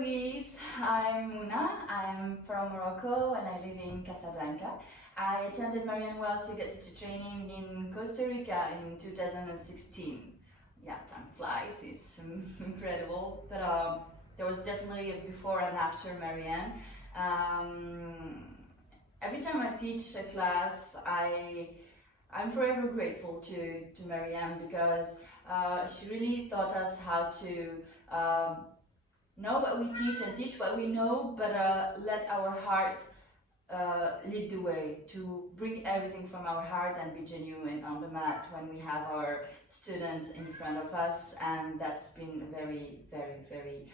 Louise, I'm Muna, I'm from Morocco and I live in Casablanca. I attended Marianne Wells Yoga Teacher Training in Costa Rica in 2016. Yeah, time flies, it's incredible, but there was definitely a before and after Marianne. Every time I teach a class, I'm forever grateful to Marianne because she really taught us how to know what we teach and teach what we know, but let our heart lead the way, to bring everything from our heart and be genuine on the mat when we have our students in front of us. And that's been very, very, very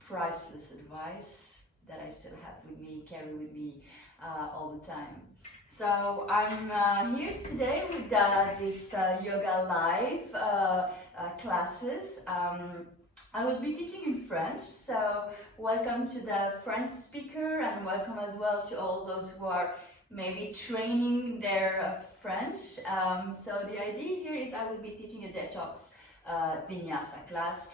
priceless advice that I still have with me, carry with me all the time. So I'm here today with this Yoga Live classes. I will be teaching in French, so welcome to the French speaker and welcome as well to all those who are maybe training their French. So the idea here is I will be teaching a detox Vinyasa class.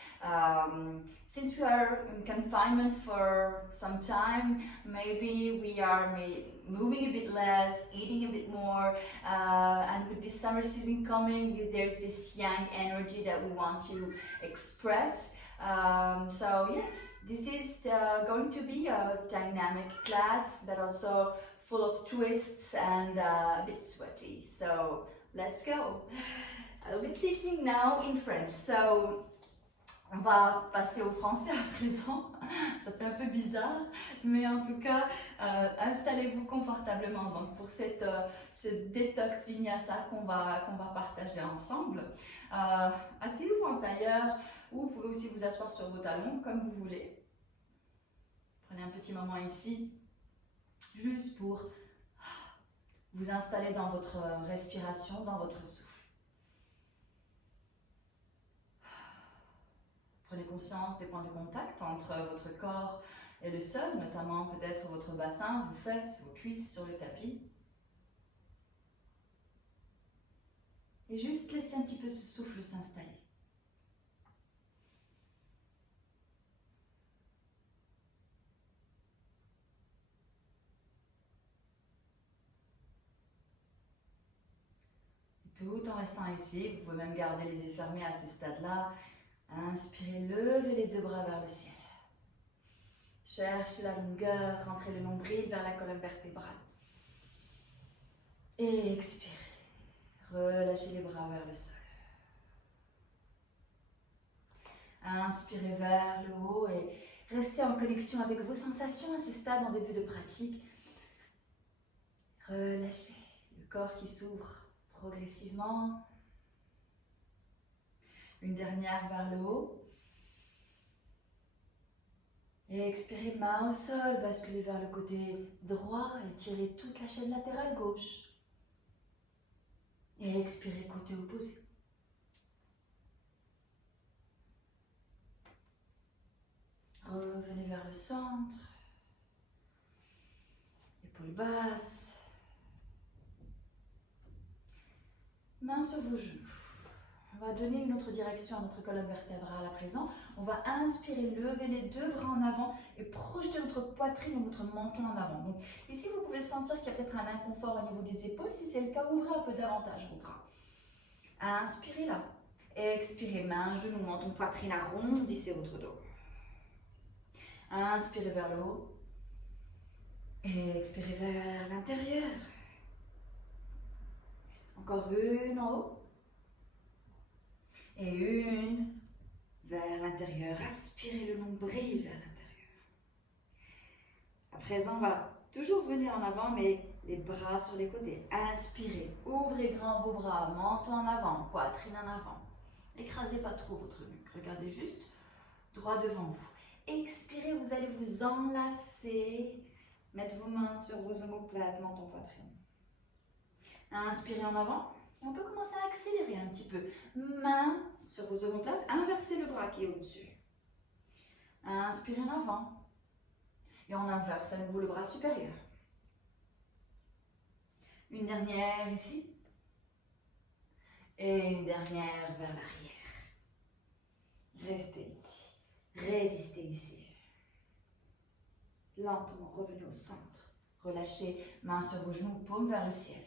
Since we are in confinement for some time, maybe we are moving a bit less, eating a bit more, and with this summer season coming, there's this yang energy that we want to express. So yes, this is going to be a dynamic class, but also full of twists and a bit sweaty. So let's go. I'll be teaching now in French. So on va passer au français à présent. Ça fait un peu bizarre, mais en tout cas, installez-vous confortablement donc pour ce détox vinyasa qu'on va partager ensemble. Asseyez-vous en tailleur ou vous pouvez aussi vous asseoir sur vos talons comme vous voulez. Prenez un petit moment ici, juste pour vous installer dans votre respiration, dans votre souffle. Prenez conscience des points de contact entre votre corps et le sol, notamment peut-être votre bassin, vos fesses, vos cuisses sur le tapis. Et juste laissez un petit peu ce souffle s'installer. Tout en restant ici, vous pouvez même garder les yeux fermés à ce stade-là. Inspirez, levez les deux bras vers le ciel. Cherchez la longueur, rentrez le nombril vers la colonne vertébrale. Et expirez. Relâchez les bras vers le sol. Inspirez vers le haut et restez en connexion avec vos sensations à ce stade en début de pratique. Relâchez le corps qui s'ouvre progressivement. Une dernière vers le haut. Et expirez, main au sol, basculez vers le côté droit et tirez toute la chaîne latérale gauche. Et expirez côté opposé. Revenez vers le centre. Épaules basses. Main sur vos genoux. On va donner une autre direction à notre colonne vertébrale à présent. On va inspirer, lever les deux bras en avant et projeter notre poitrine ou notre menton en avant. Donc ici, vous pouvez sentir qu'il y a peut-être un inconfort au niveau des épaules. Si c'est le cas, ouvrez un peu davantage vos bras. Inspirez là. Expirez, main, genou, menton, poitrine, arrondissez votre dos. Inspirez vers le haut. Et expirez vers l'intérieur. Encore une en haut. Et une vers l'intérieur. Aspirez le nombril vers l'intérieur. À présent, on va toujours venir en avant, mais les bras sur les côtés. Inspirez, ouvrez grand vos bras, menton en avant, poitrine en avant. N'écrasez pas trop votre nuque. Regardez juste droit devant vous. Expirez, vous allez vous enlacer. Mettre vos mains sur vos omoplates, menton, poitrine. Inspirez en avant. Et on peut commencer à accélérer un petit peu. Main sur vos omoplates, inversez le bras qui est au-dessus. Inspirez en avant. Et on inverse à nouveau le bras supérieur. Une dernière ici. Et une dernière vers l'arrière. Restez ici. Résistez ici. Lentement, revenez au centre. Relâchez, main sur vos genoux, paume vers le ciel.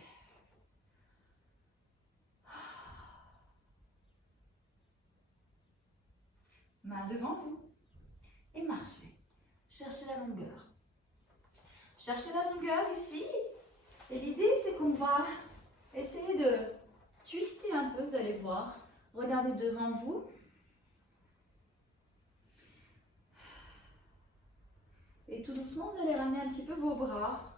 Main devant vous et marchez. Cherchez la longueur. Cherchez la longueur ici. Et l'idée, c'est qu'on va essayer de twister un peu, vous allez voir. Regardez devant vous. Et tout doucement, vous allez ramener un petit peu vos bras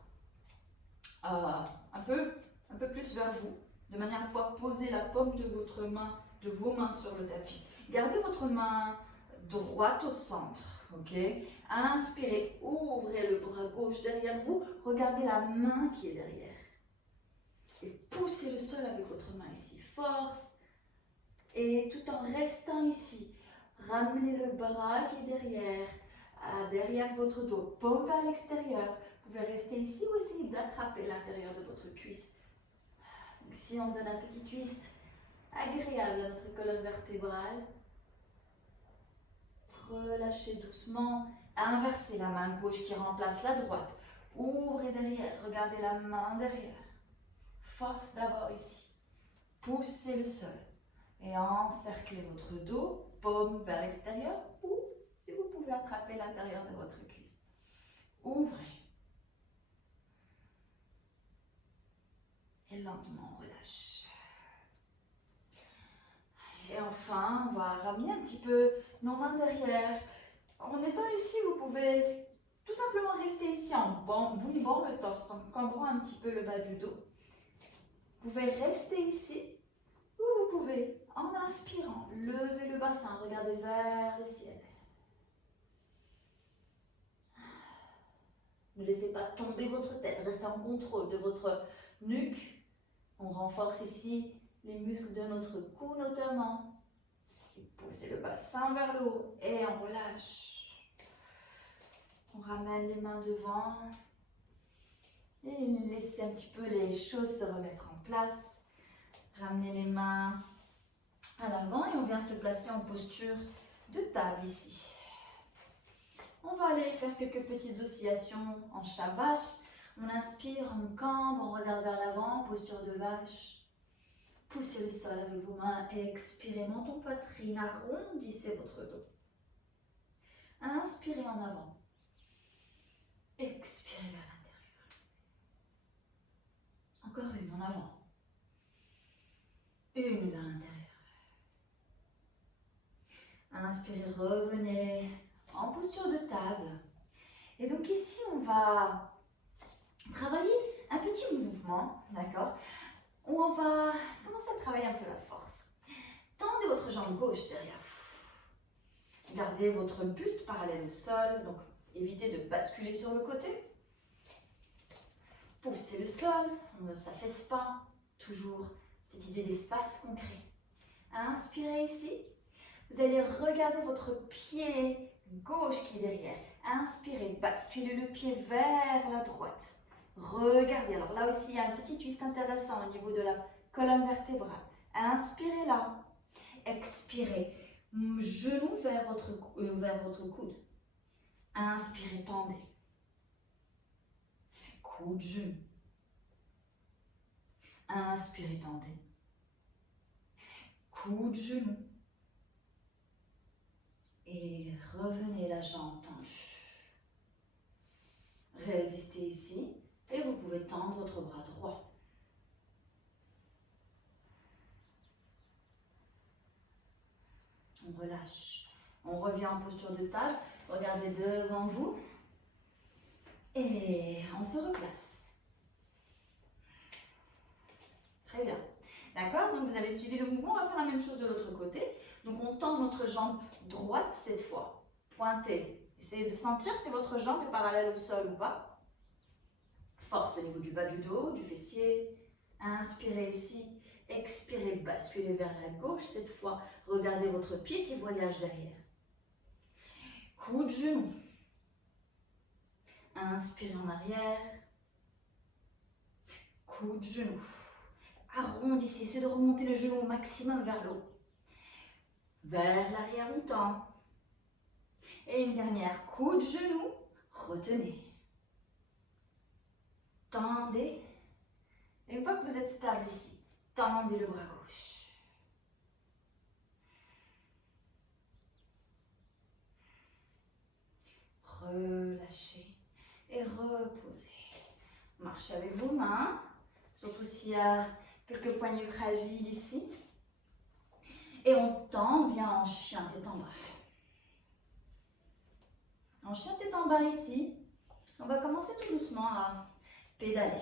un peu plus vers vous, de manière à pouvoir poser la paume de votre main, de vos mains sur le tapis. Gardez votre main droite au centre, ok? Inspirez, ouvrez le bras gauche derrière vous, regardez la main qui est derrière. Et poussez le sol avec votre main ici, force. Et tout en restant ici, ramenez le bras qui est derrière votre dos, paume vers l'extérieur. Vous pouvez rester ici ou essayer d'attraper l'intérieur de votre cuisse. Donc si on donne un petit twist agréable à notre colonne vertébrale, relâchez doucement, inversez la main gauche qui remplace la droite. Ouvrez derrière, regardez la main derrière. Force d'abord ici. Poussez le sol et encerclez votre dos, paume vers l'extérieur ou si vous pouvez attraper l'intérieur de votre cuisse. Ouvrez. Et lentement on relâche. Et enfin, on va ramener un petit peu nos mains derrière. En étant ici, vous pouvez tout simplement rester ici en bombant le torse, en cambrant un petit peu le bas du dos. Vous pouvez rester ici ou vous pouvez, en inspirant, lever le bassin, regarder vers le ciel. Ne laissez pas tomber votre tête, restez en contrôle de votre nuque. On renforce ici les muscles de notre cou notamment. Et poussez le bassin vers le haut et on relâche. On ramène les mains devant et laissez un petit peu les choses se remettre en place. Ramenez les mains à l'avant et on vient se placer en posture de table ici. On va aller faire quelques petites oscillations en chat vache. On inspire, on cambre, on regarde vers l'avant, posture de vache. Poussez le sol avec vos mains et expirez, menton poitrine, arrondissez votre dos. Inspirez en avant. Expirez vers l'intérieur. Encore une en avant. Une vers l'intérieur. Inspirez, revenez en posture de table. Et donc ici, on va travailler un petit mouvement, d'accord? Où on va commencer à travailler un peu la force. Tendez votre jambe gauche derrière vous. Gardez votre buste parallèle au sol, donc évitez de basculer sur le côté. Poussez le sol, on ne s'affaisse pas, toujours cette idée d'espace qu'on crée. Inspirez ici. Vous allez regarder votre pied gauche qui est derrière. Inspirez, basculez le pied vers la droite. Regardez, alors là aussi il y a un petit twist intéressant au niveau de la colonne vertébrale. Inspirez là. Expirez, genou vers votre coude. Inspirez, tendez. Coude, genou. Inspirez, tendez. Coude, genou. Et revenez la jambe tendue. Résistez ici et vous pouvez tendre votre bras droit. On relâche. On revient en posture de table. Regardez devant vous. Et on se replace. Très bien. D'accord? Donc vous avez suivi le mouvement. On va faire la même chose de l'autre côté. Donc on tend notre jambe droite cette fois. Pointez. Essayez de sentir si votre jambe est parallèle au sol ou pas. Force au niveau du bas du dos, du fessier. Inspirez ici. Expirez, basculez vers la gauche cette fois. Regardez votre pied qui voyage derrière. Coude, genou. Inspirez en arrière. Coude, genou. Arrondissez, essayez de remonter le genou au maximum vers le haut. Vers l'arrière, on tend. Et une dernière, coup de genou, retenez. Tendez. Et une fois que vous êtes stable ici, tendez le bras gauche. Relâchez et reposez. Marchez avec vos mains, surtout s'il y a quelques poignées fragiles ici. Et on tend, on vient en chien tête en bas. En chien tête en bas ici, on va commencer tout doucement à pédaler.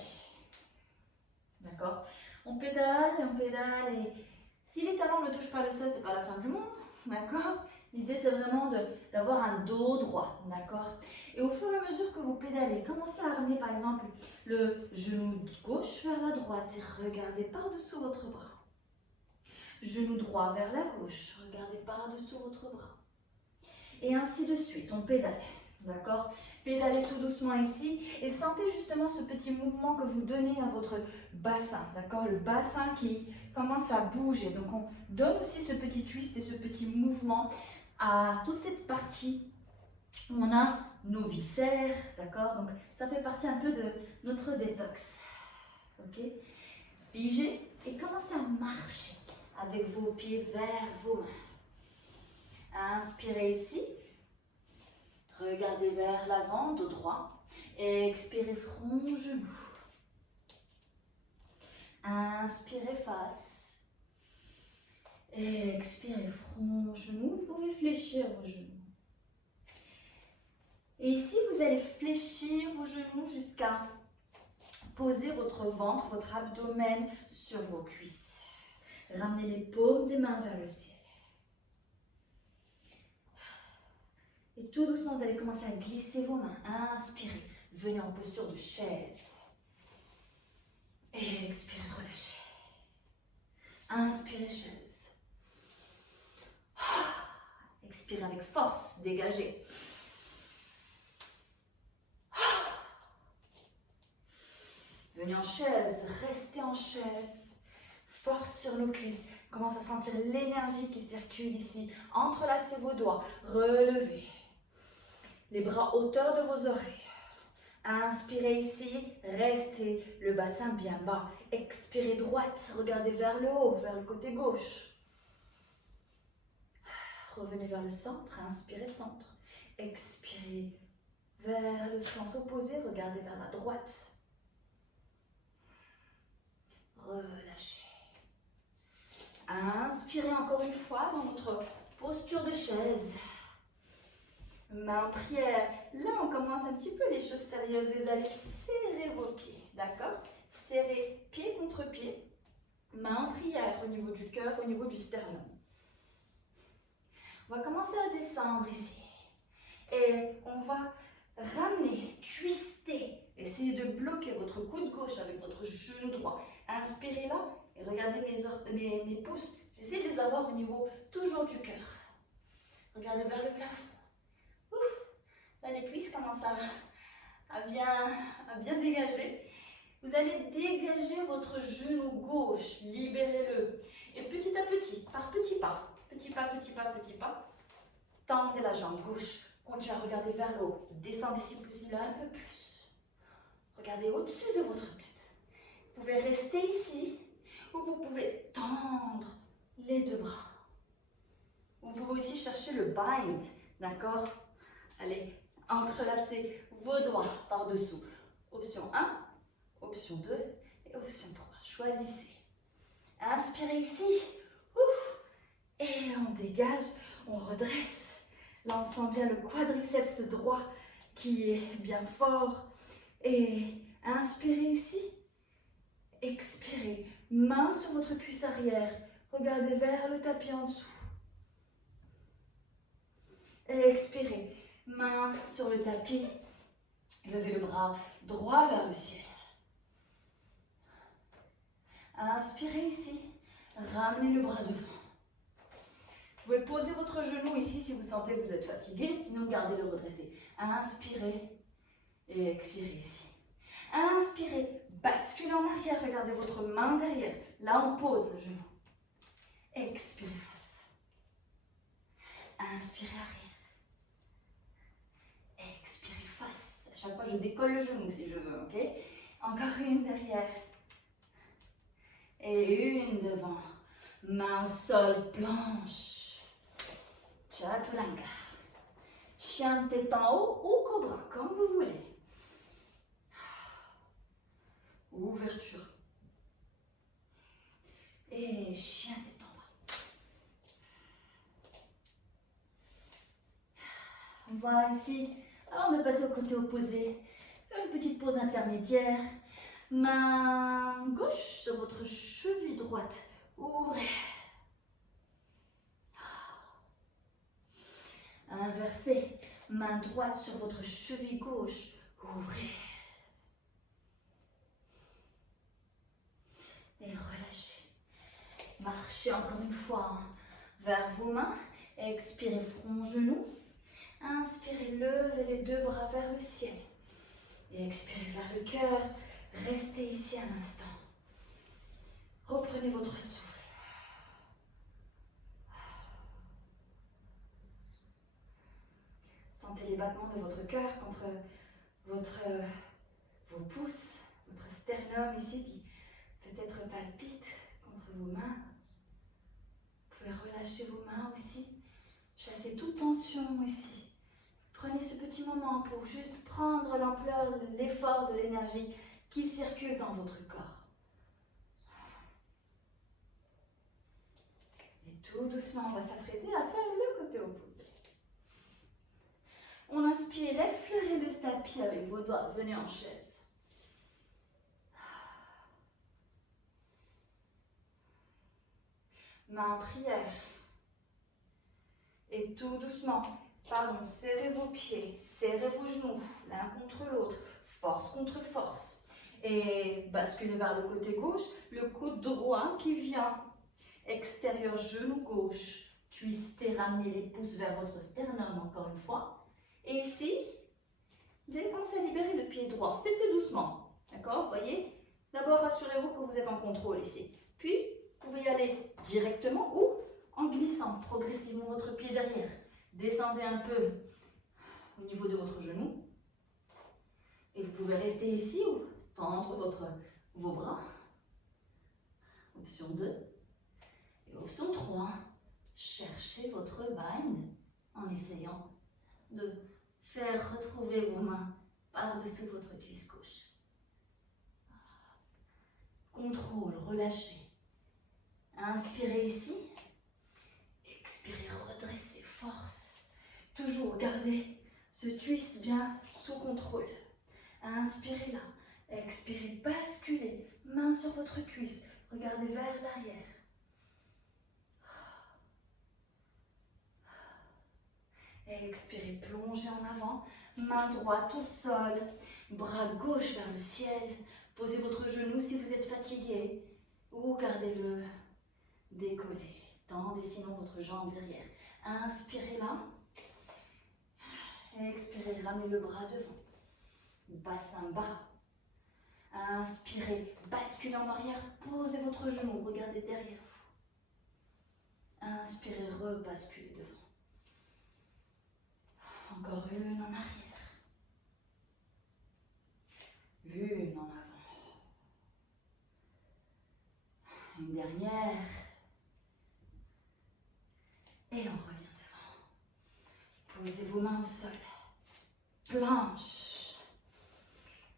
D'accord? On pédale et si les talons ne touchent pas le sol, c'est pas la fin du monde. D'accord? L'idée c'est vraiment d'avoir un dos droit. D'accord? Et au fur et à mesure que vous pédalez, commencez à ramener par exemple le genou gauche vers la droite et regardez par-dessous votre bras. Genou droit vers la gauche, regardez par-dessous votre bras. Et ainsi de suite, on pédale. D'accord? Pédalez tout doucement ici et sentez justement ce petit mouvement que vous donnez à votre bassin. D'accord? Le bassin qui commence à bouger. Donc on donne aussi ce petit twist et ce petit mouvement à toute cette partie où on a nos viscères. D'accord? Donc ça fait partie un peu de notre détox. Ok? Figez et commencez à marcher avec vos pieds vers vos mains. Inspirez ici. Regardez vers l'avant, dos droit. Expirez front, genou. Inspirez face. Expirez front, genou. Vous pouvez fléchir vos genoux. Et ici, vous allez fléchir vos genoux jusqu'à poser votre ventre, votre abdomen sur vos cuisses. Ramenez les paumes des mains vers le ciel. Et tout doucement, vous allez commencer à glisser vos mains. Inspirez. Venez en posture de chaise. Et expirez, relâchez. Inspirez, chaise. Expirez avec force, dégagez. Venez en chaise, restez en chaise. Force sur nos cuisses. Commence à sentir l'énergie qui circule ici. Entrelacez vos doigts. Relevez. Les bras hauteur de vos oreilles. Inspirez ici, restez le bassin bien bas. Expirez droite, regardez vers le haut, vers le côté gauche. Revenez vers le centre, inspirez centre. Expirez vers le sens opposé, regardez vers la droite. Relâchez. Inspirez encore une fois dans votre posture de chaise. Main en prière. Là, on commence un petit peu les choses sérieuses. Vous allez serrer vos pieds, d'accord? Serrez pied contre pied. Main en prière au niveau du cœur, au niveau du sternum. On va commencer à descendre ici. Et on va ramener, twister. Essayez de bloquer votre coude gauche avec votre genou droit. Inspirez là et regardez mes pouces. J'essaie de les avoir au niveau toujours du cœur. Regardez vers le plafond. Là, les cuisses commencent à bien dégager. Vous allez dégager votre genou gauche, libérez-le. Et petit à petit, par petits pas, tendez la jambe gauche. Continuez à regarder vers le haut. Descendez si possible un peu plus. Regardez au-dessus de votre tête. Vous pouvez rester ici ou vous pouvez tendre les deux bras. Vous pouvez aussi chercher le bind, d'accord? Allez, entrelacez vos doigts par-dessous. Option 1, option 2 et option 3. Choisissez. Inspirez ici. Ouf. Et on dégage, on redresse. Là, on sent bien le quadriceps droit qui est bien fort. Et inspirez ici. Expirez. Main sur votre cuisse arrière. Regardez vers le tapis en dessous. Et expirez. Main sur le tapis. Levez le bras droit vers le ciel. Inspirez ici. Ramenez le bras devant. Vous pouvez poser votre genou ici si vous sentez que vous êtes fatigué. Sinon, gardez-le redressé. Inspirez. Et expirez ici. Inspirez. Basculez en arrière. Regardez votre main derrière. Là, on pose le genou. Expirez face. Inspirez arrière. chaque fois, je décolle le genou si je veux, ok? Encore une derrière. Et une devant. Main au sol, planche. Chaturanga. Chien de tête en haut ou cobra, comme vous voulez. Ouverture. Et chien de tête en bas. On va ici, avant de passer au côté opposé, faire une petite pause intermédiaire. Main gauche sur votre cheville droite. Ouvrez. Inversez. Main droite sur votre cheville gauche. Ouvrez. Et relâchez. Marchez encore une fois vers vos mains. Expirez front, genou. Inspirez, levez les deux bras vers le ciel. Et expirez vers le cœur. Restez ici un instant. Reprenez votre souffle. Sentez les battements de votre cœur contre vos pouces, votre sternum ici qui peut-être palpite contre vos mains. Vous pouvez relâcher vos mains aussi. Chassez toute tension ici. Prenez ce petit moment pour juste prendre l'ampleur, l'effort de l'énergie qui circule dans votre corps. Et tout doucement, on va s'apprêter à faire le côté opposé. On inspire, effleurez le tapis avec vos doigts, venez en chaise. Main en prière. Et tout doucement, serrez vos pieds, serrez vos genoux, l'un contre l'autre, force contre force. Et basculez vers le côté gauche, le coude droit qui vient. Extérieur, genou gauche. Twistez, ramenez les pouces vers votre sternum encore une fois. Et ici, vous allez commencer à libérer le pied droit. Faites-le doucement. D'accord? Vous voyez? D'abord, assurez-vous que vous êtes en contrôle ici. Puis, vous pouvez y aller directement ou en glissant progressivement votre pied derrière. Descendez un peu au niveau de votre genou. Et vous pouvez rester ici ou tendre vos bras. Option 2. Et option 3. Cherchez votre bind en essayant de faire retrouver vos mains par-dessus votre cuisse gauche. Contrôle, relâchez. Inspirez ici. Expirez, redressez, force. Toujours gardez ce twist bien sous contrôle. Inspirez là. Expirez, basculez. Main sur votre cuisse. Regardez vers l'arrière. Expirez, plongez en avant. Main droite au sol. Bras gauche vers le ciel. Posez votre genou si vous êtes fatigué. Ou gardez-le décollé. Tendez sinon votre jambe derrière. Inspirez là. Expirez, ramenez le bras devant. Bassin bas. Inspirez, basculez en arrière. Posez votre genou, regardez derrière vous. Inspirez, rebasculez devant. Encore une en arrière. Une en avant. Une dernière. Et on revient devant. Posez vos mains au sol. Planche.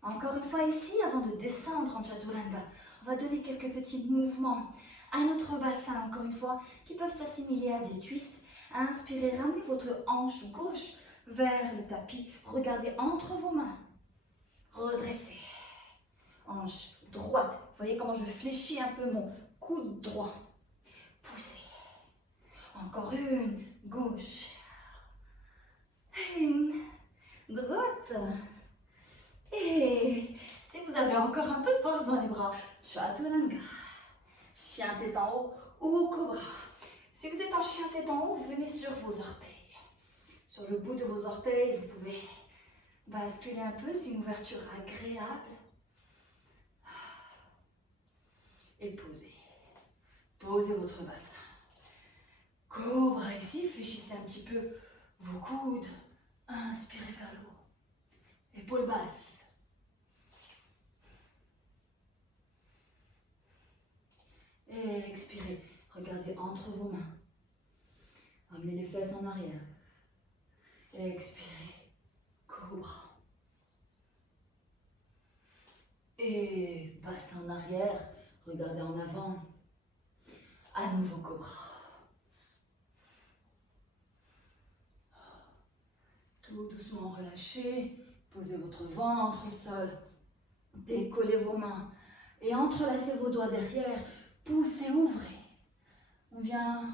Encore une fois ici, avant de descendre en Chaturanga, on va donner quelques petits mouvements à notre bassin, encore une fois, qui peuvent s'assimiler à des twists. Inspirez, ramenez votre hanche gauche vers le tapis. Regardez entre vos mains. Redressez. Hanche droite. Vous voyez comment je fléchis un peu mon coude droit. Poussez. Encore une. Gauche. Une. Droite. Et si vous avez encore un peu de force dans les bras, Chaturanga. Chien tête en haut ou cobra. Si vous êtes en chien tête en haut, venez sur vos orteils. Sur le bout de vos orteils, vous pouvez basculer un peu, c'est une ouverture agréable. Et posez. Posez votre bassin. Cobra ici, fléchissez un petit peu vos coudes. Inspirez vers le haut. Épaules basses. Et expirez. Regardez entre vos mains. Ramenez les fesses en arrière. Et expirez. Cobra. Et passez en arrière. Regardez en avant. À nouveau cobra. Tout doucement relâchez. Posez votre ventre au sol. Décollez vos mains. Et entrelacez vos doigts derrière. Poussez, ouvrez. On vient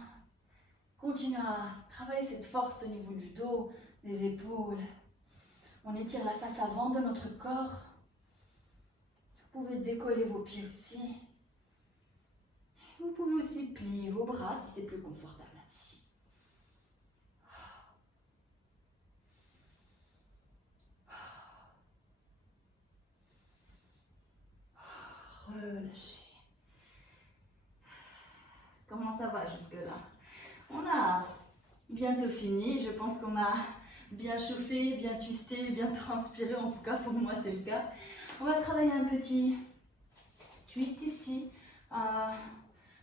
continuer à travailler cette force au niveau du dos, des épaules. On étire la face avant de notre corps. Vous pouvez décoller vos pieds aussi. Vous pouvez aussi plier vos bras si c'est plus confortable ainsi. Relâchez. Comment ça va jusque-là? On a bientôt fini. Je pense qu'on a bien chauffé, bien twisté, bien transpiré. En tout cas, pour moi, c'est le cas. On va travailler un petit twist ici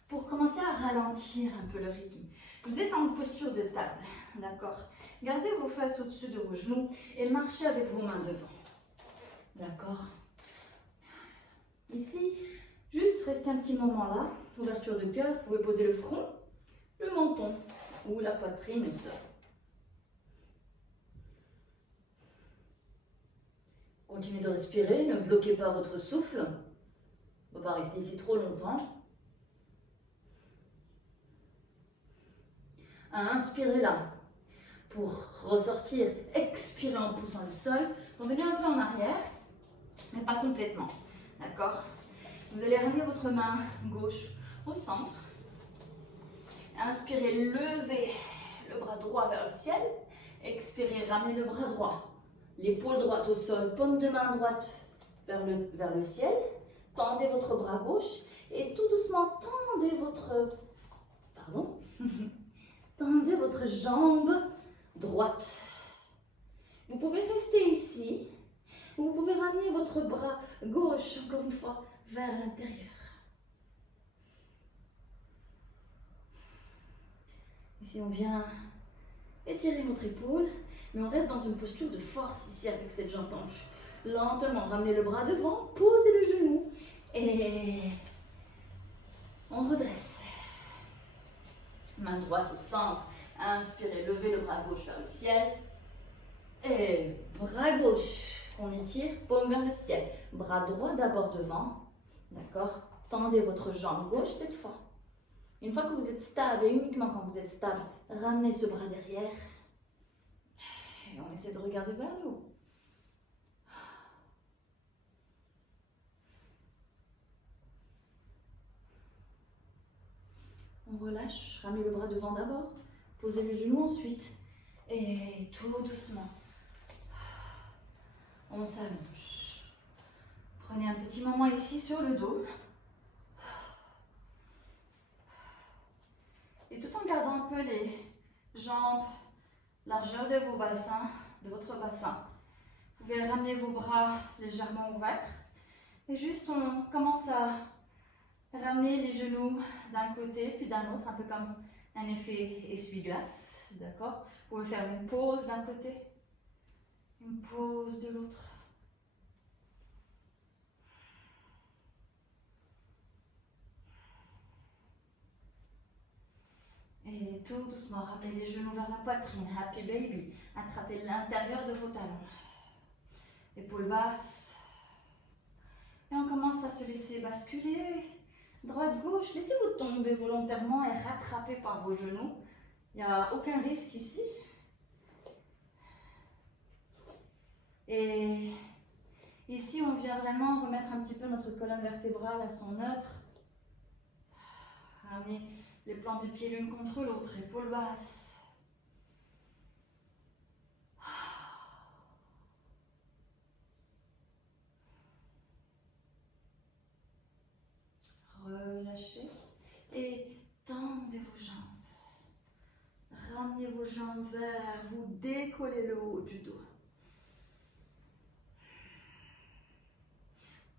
pour commencer à ralentir un peu le rythme. Vous êtes en posture de table, d'accord? Gardez vos fesses au-dessus de vos genoux et marchez avec vos mains devant, d'accord? Ici, juste restez un petit moment là, ouverture de cœur. Vous pouvez poser le front, le menton ou la poitrine au sol. Continuez de respirer, ne bloquez pas votre souffle. On ne va pas rester ici trop longtemps. Inspirez là pour ressortir. Expirez en poussant le sol. Revenez un peu en arrière, mais pas complètement. D'accord? Vous allez ramener votre main gauche au centre. Inspirez, levez le bras droit vers le ciel. Expirez, ramenez le bras droit. L'épaule droite au sol, paume de main droite vers le ciel. Tendez votre bras gauche et tout doucement tendez votre... Pardon? Tendez votre jambe droite. Vous pouvez rester ici. Vous pouvez ramener votre bras gauche, encore une fois, vers l'intérieur. Ici, on vient étirer notre épaule, mais on reste dans une posture de force ici avec cette jambe tendue. Lentement, ramenez le bras devant, posez le genou et on redresse. Main droite au centre, inspirez, levez le bras gauche vers le ciel. Et bras gauche, on étire, paume vers le ciel. Bras droit d'abord devant, d'accord? Tendez votre jambe gauche cette fois. Une fois que vous êtes stable, et uniquement quand vous êtes stable, ramenez ce bras derrière. Et on essaie de regarder vers le haut. On relâche, ramenez le bras devant d'abord, posez le genou ensuite. Et tout doucement, on s'allonge. Prenez un petit moment ici sur le dos. Et tout en gardant un peu les jambes, largeur de vos bassins, de votre bassin. Vous pouvez ramener vos bras légèrement ouverts. Et juste on commence à ramener les genoux d'un côté puis d'un autre, un peu comme un effet essuie-glace. D'accord? Vous pouvez faire une pause d'un côté, une pause de l'autre. Et tout doucement, ramenez les genoux vers la poitrine. Happy baby. Attrapez l'intérieur de vos talons. Épaules basses. Et on commence à se laisser basculer. Droite-gauche. Laissez-vous tomber volontairement et rattraper par vos genoux. Il n'y a aucun risque ici. Et ici, on vient vraiment remettre un petit peu notre colonne vertébrale à son neutre. Ramenez les plans du pied l'une contre l'autre, épaules basses. Relâchez et tendez vos jambes. Ramenez vos jambes vers vous, décollez le haut du dos.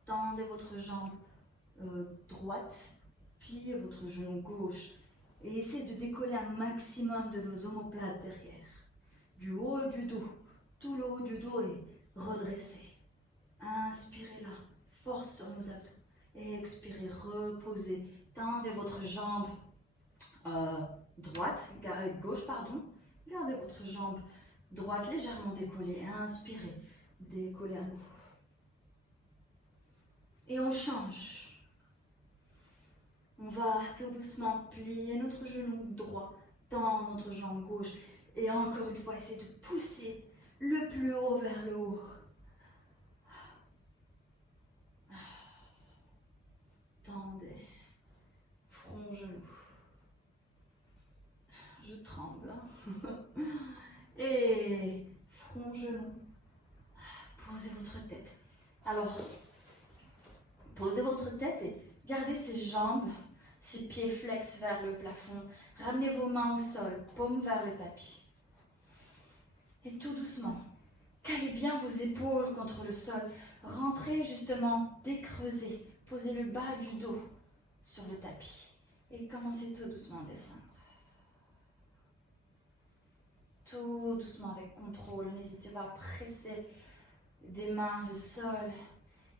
tendez votre jambe droite, pliez votre genou gauche et essayez de décoller un maximum de vos omoplates derrière. Du haut du dos, tout le haut du dos est redressé. Inspirez là, force sur nos abdos. Et expirez, reposez. Tendez votre jambe gauche, pardon. Gardez votre jambe droite légèrement décollée. Inspirez, décollez à nouveau. Et on change. On va tout doucement plier notre genou droit, tendre notre jambe gauche. Et encore une fois, essayez de pousser le plus haut vers le haut. Tendez, front, genou. Je tremble. Et front, genou. Posez votre tête. Alors, posez votre tête et gardez ces jambes, ces pieds flex vers le plafond. Ramenez vos mains au sol, paume vers le tapis. Et tout doucement, calez bien vos épaules contre le sol. Rentrez justement, décreusez. Posez le bas du dos sur le tapis. Et commencez tout doucement à descendre. Tout doucement avec contrôle. N'hésitez pas à presser des mains le sol.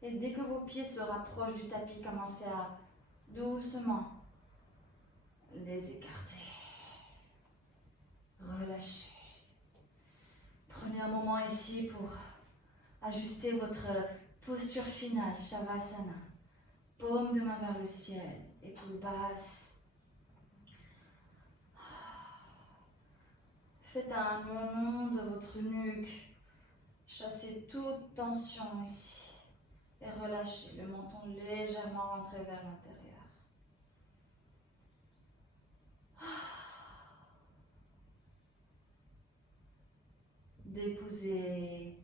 Et dès que vos pieds se rapprochent du tapis, commencez à doucement les écarter. Relâchez. Prenez un moment ici pour ajuster votre posture finale, Shavasana. Paume de main vers le ciel, épaules basses. Faites un mouvement de votre nuque. Chassez toute tension ici. Et relâchez le menton légèrement rentré vers l'intérieur. Déposez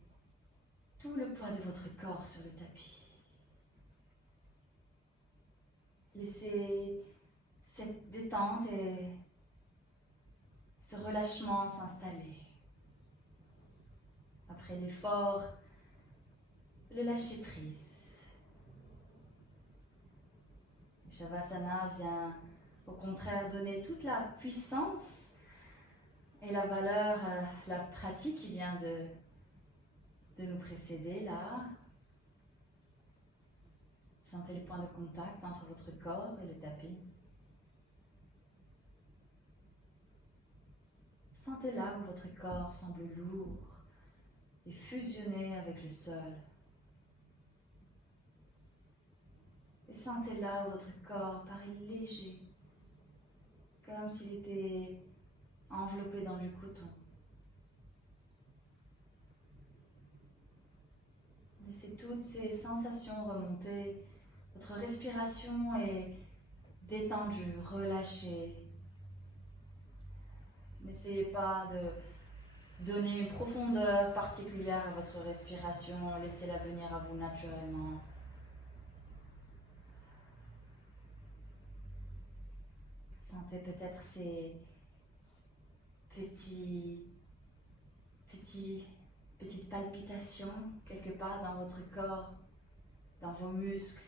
tout le poids de votre corps sur le tapis. Laissez cette détente et ce relâchement s'installer. Après l'effort, le lâcher prise. Shavasana vient au contraire donner toute la puissance et la valeur, la pratique qui vient de nous précéder là. Sentez les points de contact entre votre corps et le tapis. Sentez là où votre corps semble lourd et fusionné avec le sol. Et sentez là où votre corps paraît léger, comme s'il était enveloppé dans du coton. Laissez toutes ces sensations remonter. Votre respiration est détendue, relâchée. N'essayez pas de donner une profondeur particulière à votre respiration. Laissez-la venir à vous naturellement. Sentez peut-être ces petites palpitations quelque part dans votre corps, dans vos muscles.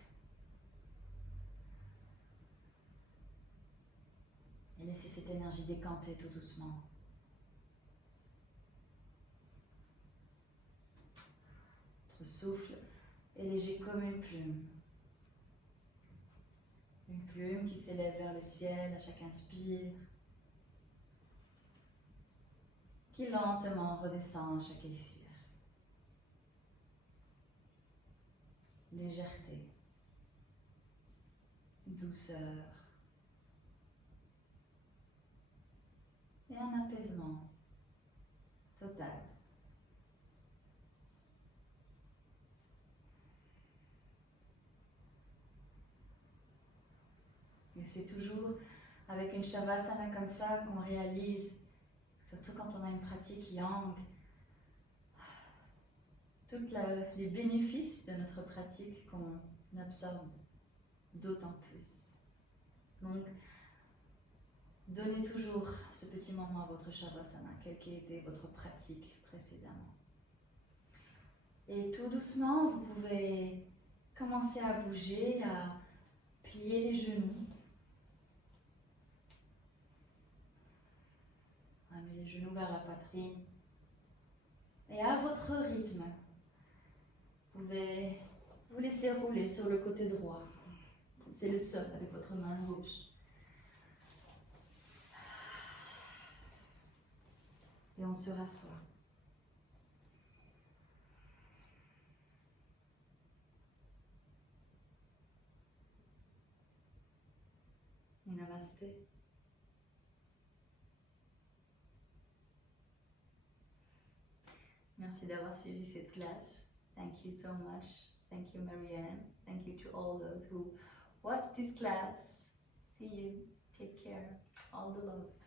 Et laissez cette énergie décanter tout doucement. Votre souffle est léger comme une plume. Une plume qui s'élève vers le ciel à chaque inspire, qui lentement redescend à chaque expire. Légèreté, douceur et un apaisement total. Et c'est toujours avec une Shavasana comme ça qu'on réalise, surtout quand on a une pratique yang, tous les bénéfices de notre pratique qu'on absorbe d'autant plus. Donc, donnez toujours ce petit moment à votre Shavasana, quelle qu'ait été votre pratique précédemment. Et tout doucement, vous pouvez commencez à bouger, à plier les genoux. Amenez les genoux vers la poitrine. Et à votre rythme, vous pouvez vous laisser rouler sur le côté droit. Poussez le sol avec votre main gauche. Et on se rassoit. Et namasté. Merci d'avoir suivi cette classe. Thank you so much. Thank you, Marianne. Thank you to all those who watched this class. See you. Take care. All the love.